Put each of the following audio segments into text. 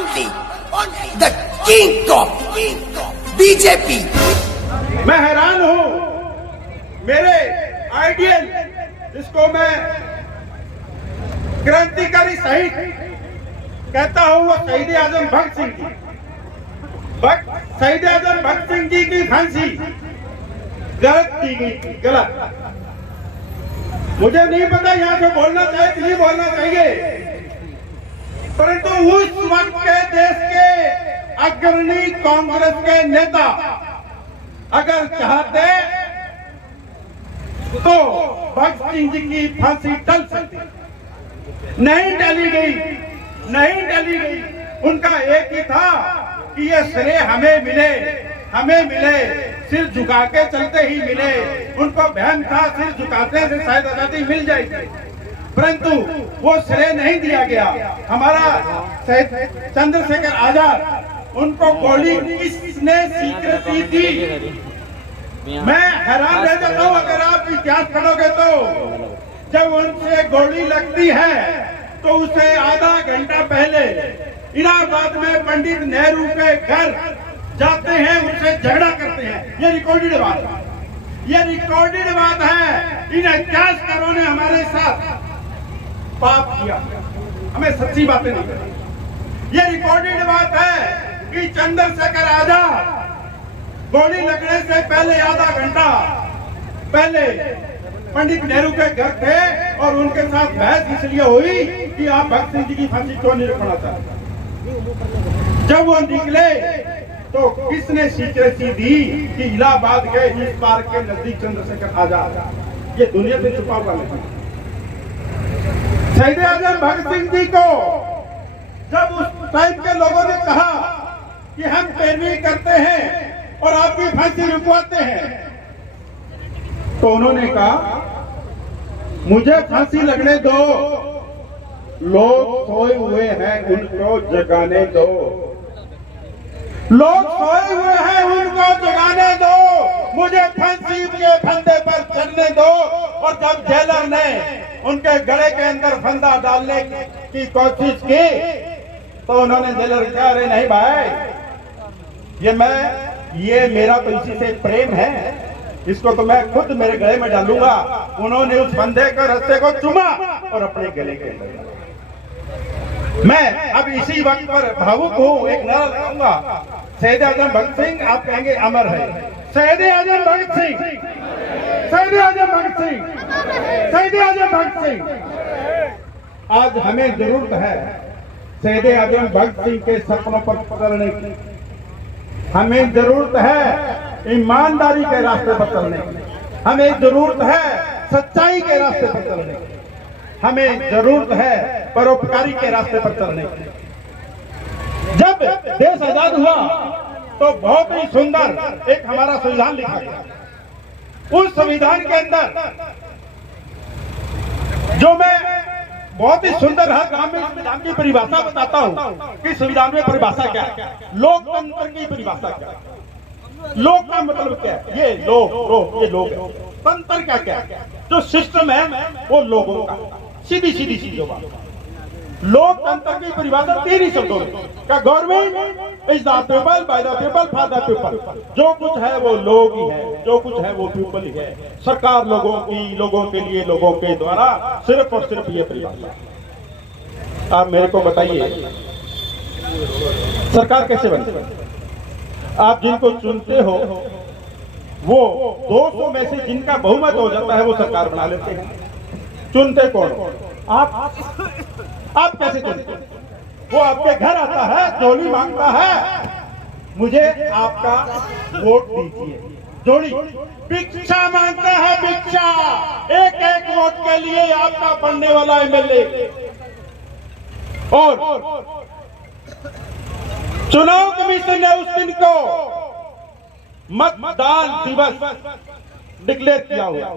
only the king of BJP. मैं हैरान हूं, मेरे आइडियल जिसको मैं क्रांतिकारी शहीद कहता हूं, वो शहीद आजम भगत सिंह जी। शहीद आजम भगत सिंह जी की फांसी गलत की गई थी, गलत। मुझे नहीं पता यहाँ से बोलना चाहिए कि नहीं बोलना चाहिए, परंतु उस वक्त के देश के अग्रणी कांग्रेस के नेता अगर चाहते तो भगत सिंह जी की फांसी टल सकती, नहीं टली गई, नहीं टली गई। उनका एक ही था कि ये श्रेय हमें मिले, हमें मिले, सिर झुका के चलते ही मिले। उनको बहम था सिर झुकाते से शायद आजादी मिल जाएगी, परंतु वो श्रेय नहीं दिया गया। हमारा चंद्रशेखर आजाद, उनको गोली किसने स्वीकृति दी? मैं हैरान रह जाता हूँ अगर आप इतिहास पढ़ोगे तो। जब उनसे गोली लगती है तो उसे आधा घंटा पहले इलाहाबाद में पंडित नेहरू के घर जाते हैं, उनसे झगड़ा करते हैं। ये रिकॉर्डेड बात है, ये रिकॉर्डेड बात है। इन इतिहासकारों ने हमारे साथ पाप किया, हमें सच्ची बातें नहीं करी। ये रिकॉर्डेड बात है कि चंद्रशेखर आजाद गोली लगने से पहले आधा घंटा पहले पंडित नेहरू के घर थे और उनके साथ बहस इसलिए हुई कि आप भगत सिंह जी की फांसी क्यों नहीं रुकना चाहते। जब वो निकले तो किसने स्वीकृति दी कि इलाहाबाद के इस पार्क के नजदीक चंद्रशेखर आजाद, ये दुनिया से छुपा हुआ नहीं। शहीद आजम भगत सिंह जी को जब उस टाइम के लोगों ने कहा कि हम पैरवी करते हैं और आपकी फांसी रुकवाते हैं, तो उन्होंने कहा मुझे फांसी लगने दो, लोग सोए हुए हैं उनको जगाने दो, लोग सोए हुए हैं उनको जगाने दो, मुझे फांसी के फंदे पर चढ़ने दो। और जब जेलर ने उनके गले के अंदर फंदा डालने की कोशिश की तो उन्होंने जेलर कहा, अरे नहीं भाई, ये मेरा तो इसी से प्रेम है, इसको तो मैं खुद मेरे गले में डालूंगा। उन्होंने उस फंदे के रस्ते को चुमा और अपने गले के अंदर। मैं अब इसी वक्त पर भावुक हूँ, एक नारा लगाऊंगा, शहीद आजम भगत सिंह, आप कहेंगे अमर है। शहीद आजम भगत सिंह, शहीद आजम भगत सिंह, शहीद आजम भगत सिंह। आज हमें जरूरत है शहीद आजम भगत सिंह के सपनों पर चलने की, हमें जरूरत है ईमानदारी के रास्ते पर चलने की, हमें जरूरत है सच्चाई के रास्ते पर चलने की, हमें जरूरत है परोपकारी के रास्ते पर चलने की। जब देश आजाद हुआ तो बहुत ही सुंदर एक हमारा संविधान लिखा गया। उस संविधान के अंदर जो मैं बहुत ही सुंदर हर काम में संविधान की परिभाषा बताता हूँ कि संविधान में परिभाषा क्या है, लोकतंत्र की परिभाषा क्या है, लोक का मतलब क्या है, ये लोग, ये लोग, तंत्र क्या क्या है, जो सिस्टम है वो लोगों का, सीधी सीधी चीजों का। लोकतंत्र की परिभाषा 3 ही शब्दों में, क्या government is the people, by the people, for the people. जो कुछ है वो लोग ही है, जो कुछ है वो पीपल ही है। सरकार लोगों की, लोगों के लिए, लोगों के द्वारा, सिर्फ और सिर्फ ये परिभाषा। आप मेरे को बताइए सरकार कैसे बनती? आप जिनको चुनते हो वो 200 में से जिनका बहुमत हो जाता है वो सरकार बना लेते हैं। चुनते कौन? आप कैसे चुनते? वो आपके घर आता है, झोली मांगता है, मुझे आपका वोट दीजिए, झोली भिक्षा मांगता है, भिक्षा, एक एक वोट के लिए आपका बनने वाला एमएलए। और चुनाव कमीशन ने उस दिन को मतदान दिवस डिक्लेयर किया हुआ।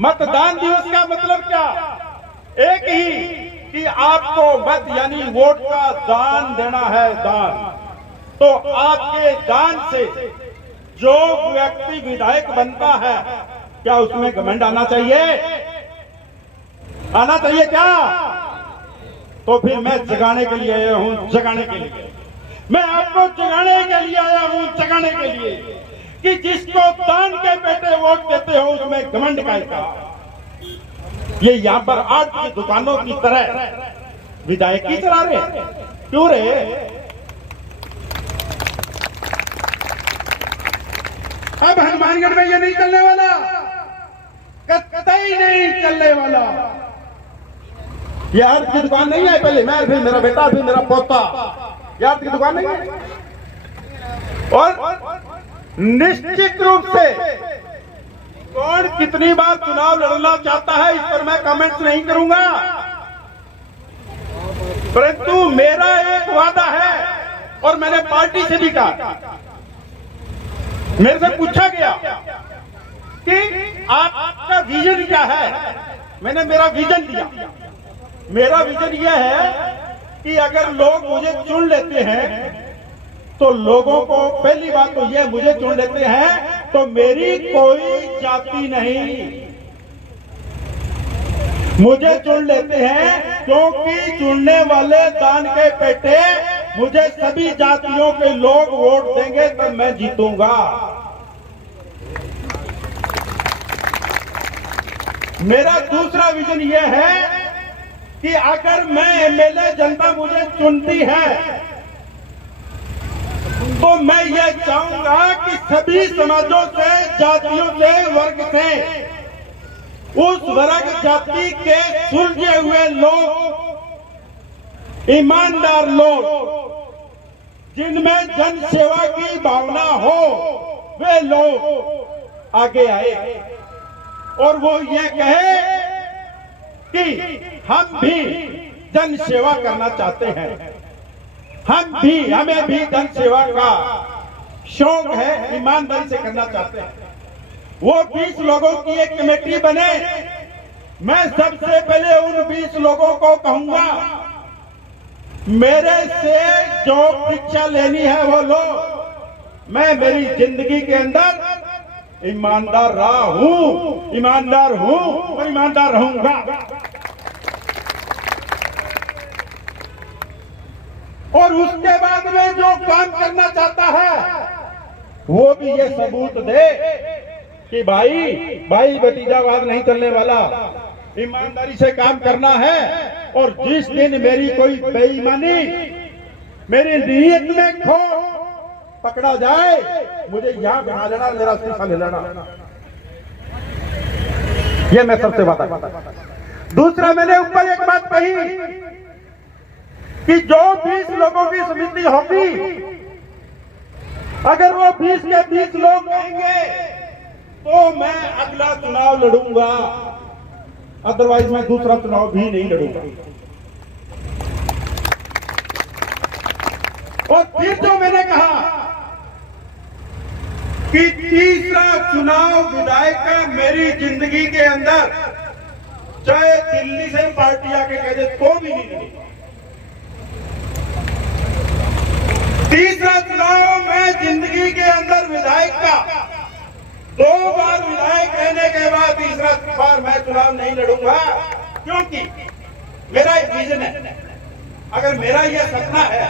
मतदान दिवस का मतलब क्या? एक ही कि आपको मत यानी वोट का दान देना है, दान। तो आपके दान से जो व्यक्ति विधायक बनता है, क्या उसमें घमंड आना चाहिए? आना चाहिए क्या? तो फिर मैं जगाने के लिए आया हूं, जगाने के लिए। मैं आपको जगाने के लिए आया हूं, जगाने के लिए कि जिसको दान के बेटे वोट देते हो उसमें घमंड का। ये यहाँ पर आर्ट की दुकानों की तरह विधायकी चला रहे, क्यों रहे? अब हनुमानगढ़ में ये नहीं चलने वाला, कतई नहीं चलने वाला। ये आर्ट की दुकान नहीं है, पहले मैं, फिर मेरा बेटा, फिर मेरा पोता। ये आर्ट की दुकान नहीं है। और निश्चित रूप से कौन कितनी बार चुनाव लड़ना चाहता है इस पर मैं कमेंट्स नहीं करूंगा, परंतु मेरा एक वादा है और मैंने पार्टी से भी कहा। मेरे से पूछा गया कि आपका विजन क्या है, मैंने मेरा विजन दिया। मेरा विजन यह है कि अगर लोग मुझे चुन लेते हैं तो लोगों को, पहली बात तो यह, मुझे चुन लेते हैं तो मेरी कोई जाति नहीं, मुझे चुन लेते हैं क्योंकि चुनने वाले दान के बेटे मुझे सभी जातियों के लोग वोट देंगे तब मैं जीतूंगा। मेरा दूसरा विजन यह है कि अगर मैं एमएलए, जनता मुझे चुनती है तो मैं ये चाहूंगा कि सभी समाजों से, जातियों से, वर्ग से, उस वर्ग जाति के सुलझे हुए लोग, ईमानदार लोग, जिनमें जन सेवा की भावना हो, वे लोग आगे आए और वो ये कहे कि हम भी जन सेवा करना चाहते हैं, हमें भी जन सेवा का शौक है, ईमानदारी से करना चाहते हैं। वो 20 लोगों की एक कमेटी बने। मैं सबसे पहले उन 20 लोगों को कहूंगा, मेरे से जो परीक्षा लेनी है वो लो। मैं मेरी जिंदगी के अंदर ईमानदार रहा हूं, ईमानदार हूं और ईमानदार रहूंगा। और उसके बाद में जो काम करना चाहता है वो भी ये सबूत दे कि भाई भतीजावाद नहीं चलने वाला, ईमानदारी से काम करना है। और जिस दिन मेरी कोई बेईमानी, मेरी नीयत में खो पकड़ा जाए, मुझे यहां बना लेना, मेरा इस्तीफा ले लेना। ये मैं सबसे वादा करता। दूसरा, मैंने ऊपर एक बात कही कि जो 20 लोगों की समिति होगी, अगर वो 20 के 20 लोग कहेंगे तो मैं अगला चुनाव लड़ूंगा, अदरवाइज मैं दूसरा चुनाव भी नहीं लड़ूंगा। और फिर जो मैंने कहा कि तीसरा चुनाव विधायक का मेरी जिंदगी के अंदर, चाहे दिल्ली से पार्टी आके कह दे तो भी नहीं लड़ूंगा। तीसरा चुनाव मैं जिंदगी के अंदर विधायक का 2 बार विधायक रहने के बाद तीसरा बार मैं चुनाव नहीं लड़ूंगा, क्योंकि मेरा एक विजन है। अगर मेरा यह सपना है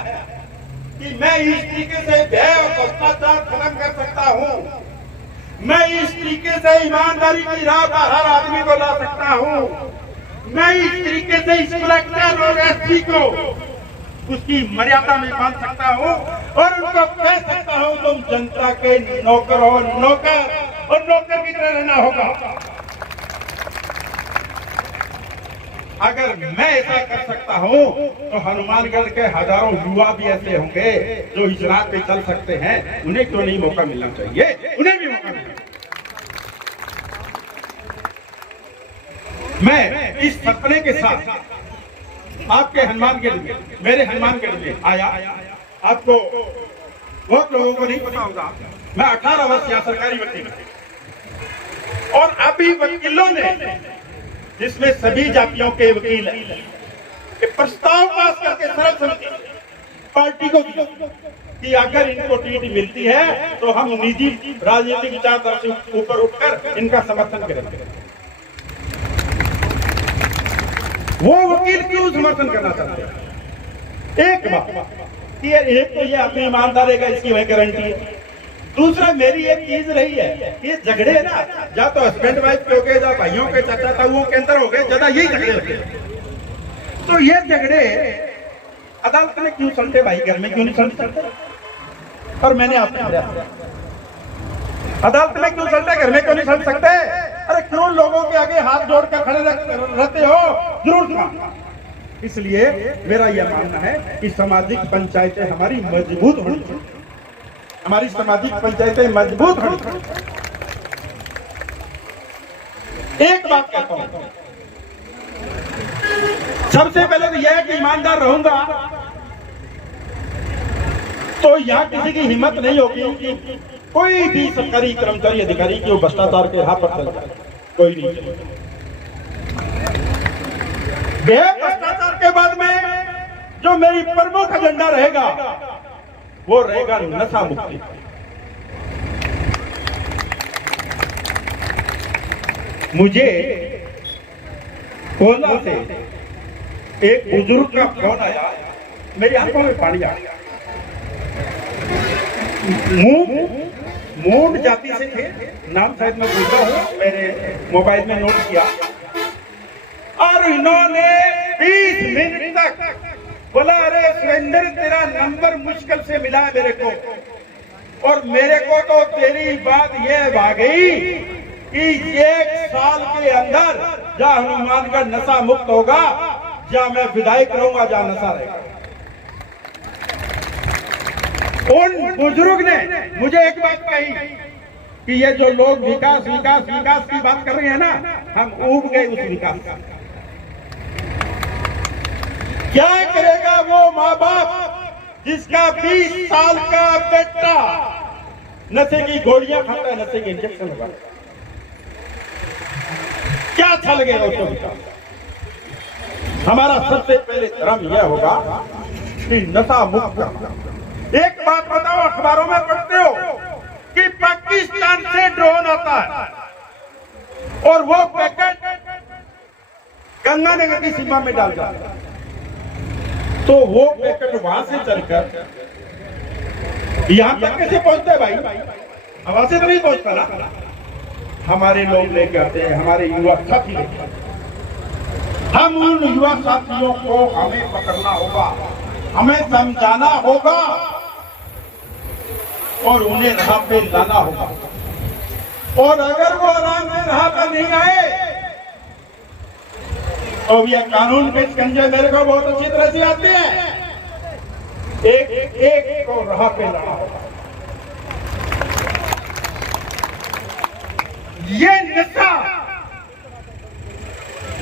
कि मैं इस तरीके से भय और भ्रष्टाचार खत्म कर सकता हूं, मैं इस तरीके से ईमानदारी की राह पर हर आदमी को ला सकता हूं, मैं इस तरीके से इस कलेक्टर और एसपी को उसकी मर्यादा में बांध सकता हूं और उनको कह सकता हूं तुम जनता के नौकर हो, नौकर और नौकर की तरह रहना होगा। अगर मैं ऐसा कर सकता हूं तो हनुमानगढ़ के हजारों युवा भी ऐसे होंगे जो इस राह पे चल सकते हैं। उन्हें क्यों नहीं मौका मिलना चाहिए? उन्हें भी मौका मिलना। मैं इस सपने के साथ आपके हनुमानगढ़ में, मेरे हनुमानगढ़ में आया। आपको बहुत लोगों को नहीं पता होगा, मैं 18 वर्ष यहाँ सरकारी वकील हूं और अभी वकीलों ने, जिसमें सभी जातियों के वकील हैं, प्रस्ताव पास करके सर्व समिति पार्टी को दिया कि अगर इनको टिकट मिलती है तो हम निजी राजनीतिक विचारधारा से ऊपर उठकर इनका समर्थन करेंगे। वो वकील क्यों समर्थन करना चाहते हैं? एक बात कि एक तो ये अपनी ईमानदारी का इसकी वही गारंटी है। दूसरा मेरी एक चीज रही है, ये झगड़े है ना, या तो हस्बैंड वाइफ के हो गए, या भाइयों के चाचा ताऊओं के अंदर हो गए, ज्यादा यही झगड़े लगे। तो ये झगड़े अदालत में क्यों चलते भाई, घर में क्यों नहीं चलते? और मैंने आपसे अदालत में क्यों चलते, घर में क्यों नहीं चल सकते? अरे क्यों लोगों के आगे हाथ जोड़कर खड़े रहते हो? जरूर। इसलिए मेरा यह मानना है कि सामाजिक पंचायतें हमारी मजबूत होनी चाहिए, हमारी सामाजिक पंचायतें मजबूत होनी चाहिए। एक बात कहता हूं, सबसे पहले तो यह है कि ईमानदार रहूंगा तो यहां किसी की हिम्मत नहीं होगी कि कोई भी सरकारी कर्मचारी अधिकारी की वो भ्रष्टाचार के हाथ पर चल जाए, कोई नहीं। भ्रष्टाचार के बाद में जो मेरी प्रमुख एजेंडा रहेगा वो रहेगा नशा मुक्ति। मुझे कोला से एक बुजुर्ग का फोन आया, मेरी आंखों में पानी आ गया। मूड जाति से थे, नाम शायद मैं भूलता हूँ, मेरे मोबाइल में नोट किया। और इन्होंने 20 मिनट तक बोला, अरे सुरेंद्र तेरा नंबर मुश्किल से मिला है मेरे को, और मेरे को तो तेरी बात यह भागी कि 1 साल के अंदर जहाँ हनुमानगढ़ नशा मुक्त होगा, जहाँ मैं विधायक रहूंगा, जहाँ नशा रहेगा। उन बुजुर्ग ने मुझे एक बात कही कि ये जो लोग विकास विकास विकास की बात कर रहे हैं ना, हम ऊब गए उस विकास का। क्या करेगा वो माँ बाप जिसका 20 साल का बेटा नशे की गोलियां खाता है, नशे के इंजेक्शन लगा, क्या अच्छा लगेगा उसको विकास? हमारा सबसे पहले धर्म यह होगा कि नशा मुक्त करना। एक बात बताओ, अखबारों में पढ़ते हो कि पाकिस्तान से ड्रोन आता है और वो पैकेट गंगानगर की सीमा में डाल जाता है, तो वो पैकेट वहां से चलकर यहां तक कैसे पहुंचता है भाई? हवा से तो नहीं पहुंचता ना। हमारे लोग लेके आते हैं, हमारे युवा साथी लेके आते हैं। हम उन युवा साथियों को हमें पकड़ना होगा, हमें समझाना होगा और उन्हें राह पे लाना होगा। और अगर वो आराम से राह पर नहीं आए तो ये कानून के शिकंजे मेरे को बहुत अच्छी तरह से आते हैं, एक एक को राह पे लाना होगा। ये नशा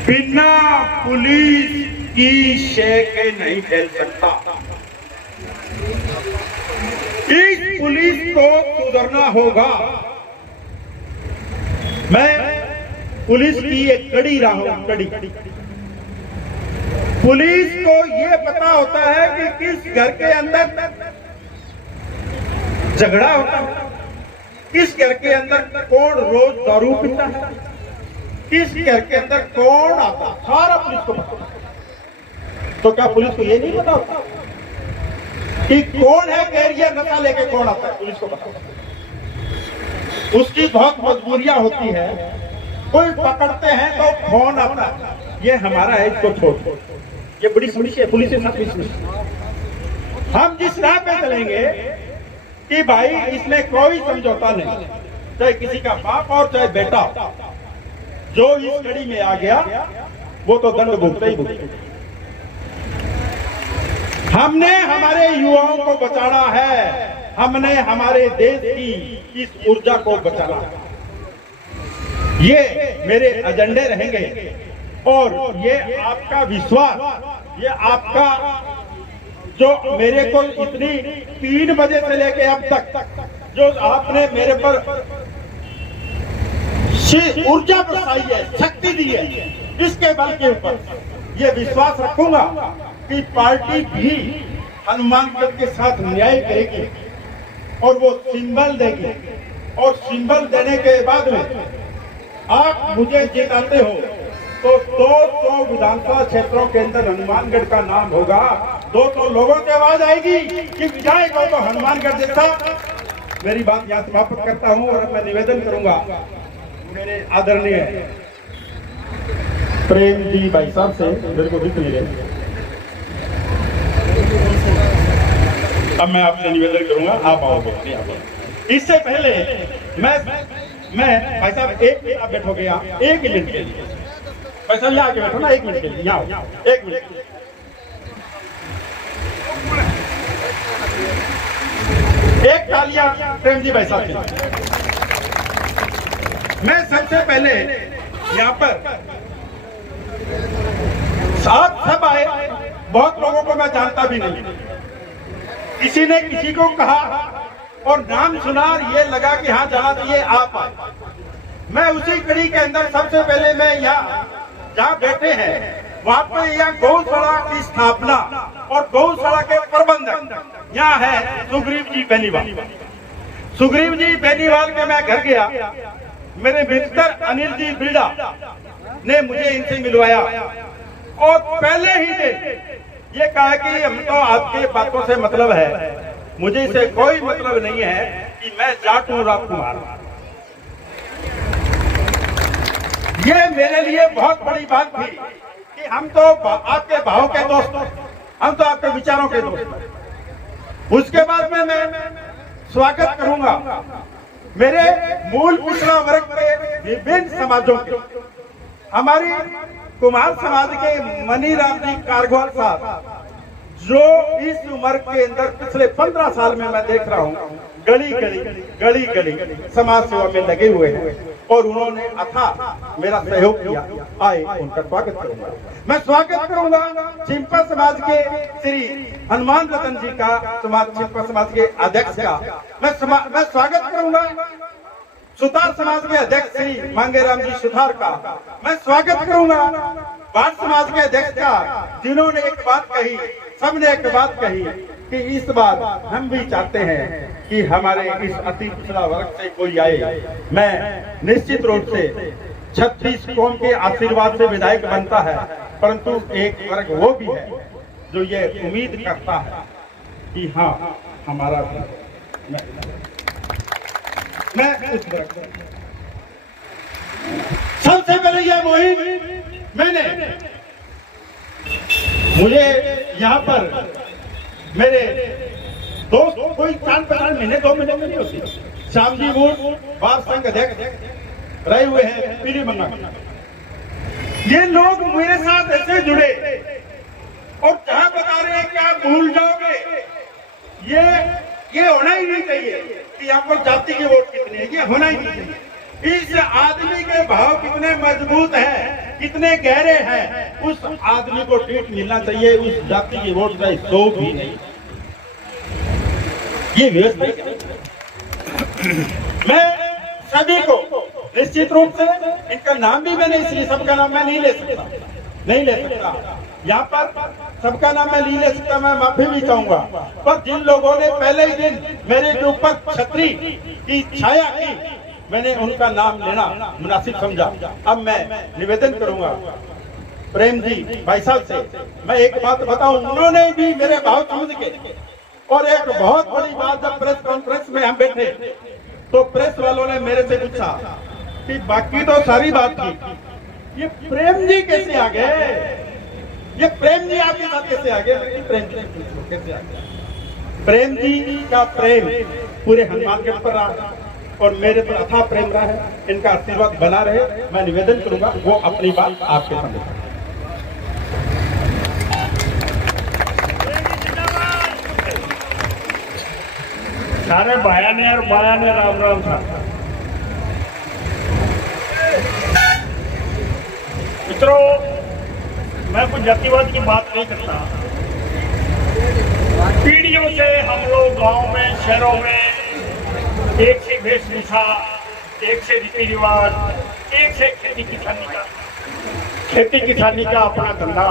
बिना पुलिस की शय के नहीं फैल सकता। इस पुलिस को सुधरना होगा। मैं पुलिस की एक कड़ी रहा हूं, कड़ी। पुलिस को यह पता होता है कि किस घर के अंदर झगड़ा होता है, किस घर के अंदर कौन रोज दारू पीता है, किस घर के अंदर कौन आता है, सारा पुलिस को पता है। तो क्या पुलिस को यह नहीं पता होता कि कौन है गैरिया नशा लेके कौन आता है? पुलिस को पता होता है। उसकी बहुत मजबूरियां होती है, कोई पकड़ते हैं तो फोन आता है, ये हमारा है, इसको छोड़। ये बड़ी समस्या है पुलिस के साथ। हम जिस राह पे चलेंगे कि भाई इसमें कोई समझौता नहीं, चाहे किसी का बाप और चाहे बेटा, जो इस कड़ी में आ गया वो तो दंड भुगते ही भुगते। हमने हमारे युवाओं को बचाना है, हमने हमारे देश की इस ऊर्जा को बचाना है। ये मेरे एजेंडे रहेंगे और ये आपका विश्वास, ये आपका जो मेरे को इतनी 3 बजे से लेके अब तक जो आपने मेरे पर ऊर्जा बरसाई है, शक्ति दी है, इसके बल के ऊपर ये विश्वास रखूंगा कि पार्टी भी हनुमानगढ़ के साथ न्याय करेगी और वो सिंबल देगी। और सिंबल देने के बाद में आप मुझे जिताते हो तो 200 विधानसभा क्षेत्रों के अंदर हनुमानगढ़ का नाम होगा। 200 लोगों से आवाज आएगी कि विधायक हो तो हनुमानगढ़ जैसा। मेरी बात यहाँ समाप्त करता हूँ और मैं निवेदन करूंगा मेरे आदरणीय प्रेम जी भाई साहब से, मेरे को दिख नहीं रहे, अब मैं आपसे निवेदन करूंगा आप आओगे नहीं आओगे। इससे पहले मैं भाई साहब एक आप बैठोगे यहाँ 1 मिनट के लिए, भाई साहब यहाँ आके बैठो ना 1 मिनट के लिए, यहाँ 1 मिनट। एक तालियां प्रेम जी भाई साहब के। मैं सबसे पहले यहाँ पर साथ सब आए, बहुत लोगों को मैं जानता भी नहीं, किसी ने किसी को कहा और नाम सुना, ये लगा कि हाँ जहाँ ये आप आए। मैं उसी कड़ी के अंदर सबसे पहले मैं यहाँ जहाँ बैठे हैं वहाँ पर यहाँ गौशाला की स्थापना और गौशाला के प्रबंधक यहाँ है सुग्रीव जी बेनीवाल। सुग्रीव जी बेनीवाल के मैं घर गया, मेरे मित्र अनिल जी बिरला ने मुझे इनसे मिलवाया और पहले ही दिन ये कहा कि हम तो आपके बातों से मतलब है, मुझे इससे कोई मतलब नहीं है कि मैं जाट हूं राजकुमार। ये मेरे लिए बहुत बड़ी बात थी कि हम तो आपके भाव के दोस्त, हम तो आपके विचारों के दोस्त। उसके बाद में मैं स्वागत करूंगा मेरे मूल पिछड़ा वर्ग के विभिन्न समाजों के, हमारी कुमार समाज के मनीराम जी कारगवाल साहब, जो इस उम्र के अंदर पिछले 15 साल में मैं देख रहा हूँ गली गली समाज सेवा में लगे हुए हैं और उन्होंने अथाह मेरा सहयोग किया। आए उनका स्वागत करूंगा। मैं स्वागत करूंगा चिंपा समाज के श्री हनुमान रतन जी का, चिंपा समाज के अध्यक्ष का मैं स्वागत करूंगा। सुतार समाज के अध्यक्ष श्री मांगेराम जी सुतार का मैं स्वागत करूंगा। भाट समाज के अध्यक्ष का, जिन्होंने एक बात कही, सबने एक बात कही कि इस बार हम भी चाहते हैं कि हमारे इस अति पिछड़ा वर्ग से कोई आए। मैं निश्चित रूप से 36 कौम के आशीर्वाद से विधायक बनता है, परंतु एक वर्ग वो भी है जो ये उम्मीद करता है कि हाँ हमारा मैं उस वर्ग सबसे पहले यह मुहिम मैंने, मुझे यहाँ पर मेरे दोस्त कोई 4-5 महीने 2 महीने में नहीं होती, श्याम जी मूल बार संघ अध्यक्ष रहे हुए हैं पीली मंगा। ये लोग मेरे साथ ऐसे जुड़े और जहां बता रहे हैं कि आप भूल जाओगे, ये होना ही नहीं चाहिए कि यहाँ पर जाति की वोट कितनी है, ये होना ही नहीं चाहिए। इस आदमी के भाव कितने मजबूत हैं, कितने गहरे हैं, उस आदमी को टिकट मिलना चाहिए, उस जाति की वोट चाहे 100 भी नहीं। ये व्यवस्था मैं सभी को निश्चित रूप से, इनका नाम भी मैंने इसलिए, सबका नाम मैं नहीं ले सकता यहाँ पर, सबका नाम मैं नहीं ले सकता, मैं माफी भी चाहूंगा। पर जिन लोगों ने पहले ही दिन मेरे के ऊपर छतरी की छाया की, मैंने उनका नाम लेना मुनासिब समझा। अब मैं निवेदन करूंगा प्रेम जी भाई साहब से, मैं एक बात बताऊं, उन्होंने भी मेरे भाव समझ के, और एक बहुत बड़ी बात, जब प्रेस कॉन्फ्रेंस में हम बैठे तो प्रेस वालों ने मेरे से पूछा कि बाकी तो सारी बात थी, ये प्रेम जी कैसे आ गए, ये प्रेम जी आपके साथ कैसे आ गए, प्रेम जी कैसे आ गए। प्रेम जी का प्रेम पूरे हनुमानगढ़ पर रहा और मेरे पर अथाह प्रेम रहा है, इनका आशीर्वाद बना रहे। मैं निवेदन करूंगा वो अपनी बात आपके सामने। सारे भाया ने और बाया ने राम राम था। मित्रों, मैं कुछ जातिवाद की बात नहीं करता। पीढ़ियों से हम लोग गांव में, शहरों में एक से वेशभूषा, एक से रीति रिवाज, एक से खेती किसानी का अपना धंधा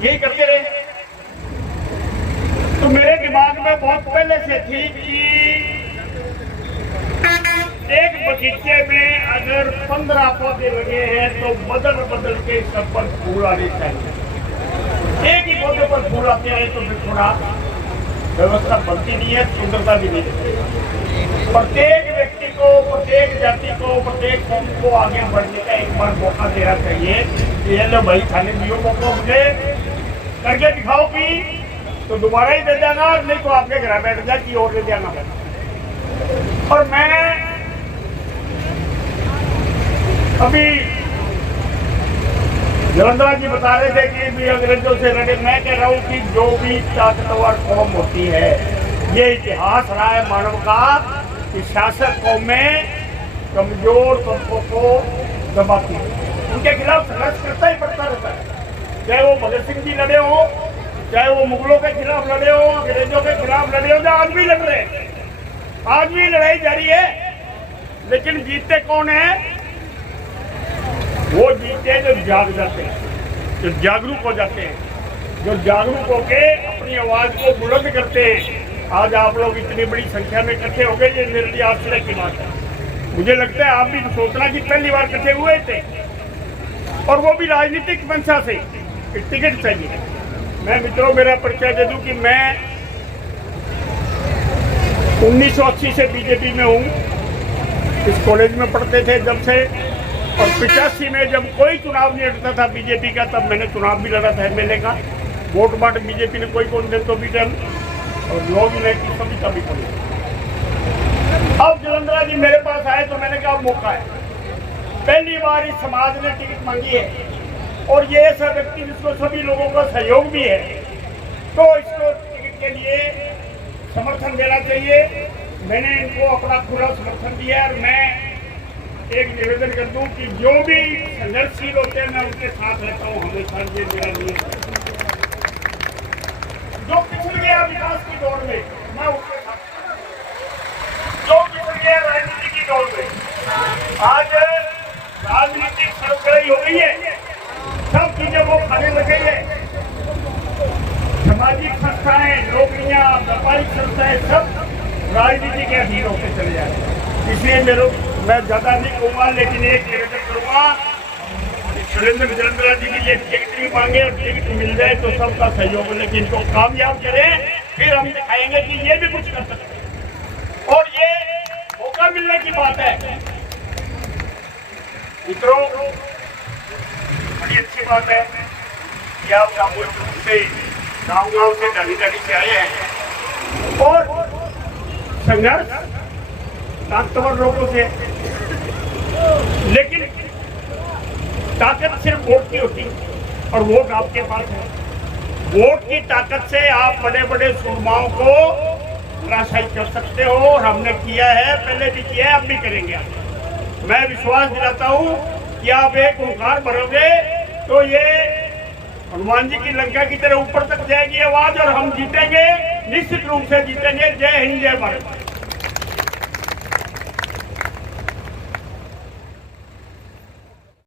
यही करते रहे। तो मेरे दिमाग में बहुत पहले से थी कि प्रत्येक बगीचे में अगर 15 पौधे लगे हैं तो बदल बदल के सब पर फूल आने चाहिए। एक ही पौधे पर फूल आते रहे तो फिर थोड़ा व्यवस्था बनती नहीं है, सुंदरता भी नहीं है। प्रत्येक व्यक्ति को, प्रत्येक जाति को, प्रत्येक कौम को आगे बढ़ने का एक बार मौका देना चाहिए कि ये लो भाई खाने दियो मौका, मुझे करके दिखाओ कि तो दोबारा ही दे देना, नहीं तो आपके घर बैठ जाए कि और दे देना। और मैं अभी जलंधर जी बता रहे थे कि भी अंग्रेजों से लड़े, मैं कह रहा हूँ कि जो भी ताकतवर कौम होती है, ये इतिहास रहा है मानव का कि शासक कौमें कमजोर तबकों को दबाती है, उनके खिलाफ संघर्ष करता ही पड़ता रहता है। चाहे वो भगत सिंह जी लड़े हो, चाहे वो मुगलों के खिलाफ लड़े हो, अंग्रेजों के खिलाफ लड़े हो, आज भी लड़ रहे हैं, आज भी लड़ाई जारी है। लेकिन जीतते कौन है? वो जीते जो जाग जाते हैं, जो जागरूक हो जाते हैं, जो जागरूक होके अपनी आवाज को बुलंद करते हैं। आज आप लोग इतनी बड़ी संख्या में इकट्ठे हो गए, ये मेरे लिए आश्चर्य की बात है। मुझे लगता है आप भी सोचना कि पहली बार इकट्ठे हुए थे, और वो भी राजनीतिक मंशा से, टिकट चाहिए। मैं मित्रों मेरा परिचय दे दूं कि मैं 1980 से बीजेपी में हूँ, इस कॉलेज में पढ़ते थे जब से, और 85 में जब कोई चुनाव नहीं लड़ता था बीजेपी का, तब मैंने चुनाव भी लड़ा था एमएलए का। वोट बाट बीजेपी ने कोई कौन दे तो भी टन, और लोग ने की सभी कभी कोई। अब जलंधर जी मेरे पास आए तो मैंने कहा मौका है, पहली बार इस समाज ने टिकट मांगी है, और ये ऐसा व्यक्ति जिसको सभी लोगों का सहयोग भी है, तो इसको टिकट के लिए समर्थन देना चाहिए। मैंने इनको अपना पूरा समर्थन दिया, और मैं एक निवेदन कर दूं कि जो भी संघर्षशील होते हैं मैं उनके साथ रहता हूं हमेशा, ये मेरा नियम है। जो पिछड़ गया विकास की दौड़ में, मैं उसके साथ, जो पिछड़ गया राजनीति की दौड़ में, आज राजनीतिक सरगर्मी हो गई है, सब चीजें वो खाने लगे हैं। सामाजिक संस्थाएं, नौकरियां, व्यापारिक संस्थाएं सब राजनीति के अधीन होते चले जा रहे हैं। इसलिए मैं ज्यादा नहीं कहूँगा, लेकिन एक निवेदन करूँगा, सुरेंद्र जलंधर जी की ये टिकट भी मांगे और टिकट मिल जाए तो सबका सहयोग, लेकिन इनको कामयाब करें, फिर हम दिखाएंगे कि ये भी कुछ कर सकते हैं, और ये मौका मिलने की बात है। मित्रों बड़ी अच्छी बात है कि आप सामूहिक रूप से गाँव से डाली से आए हैं, और संघर्ष ताकतवर लोगों से, लेकिन ताकत सिर्फ वोट की होती है, और वोट आपके पास है। वोट की ताकत से आप बड़े बड़े सूरमाओं को पराशाई कर सकते हो, और हमने किया है, पहले भी किया है, अब भी करेंगे। मैं विश्वास दिलाता हूँ कि आप एक ओंकार भरोगे तो ये हनुमान जी की लंका की तरह ऊपर तक जाएगी आवाज, और हम जीतेंगे, निश्चित रूप से जीतेंगे। जय हिंद, जय भारत।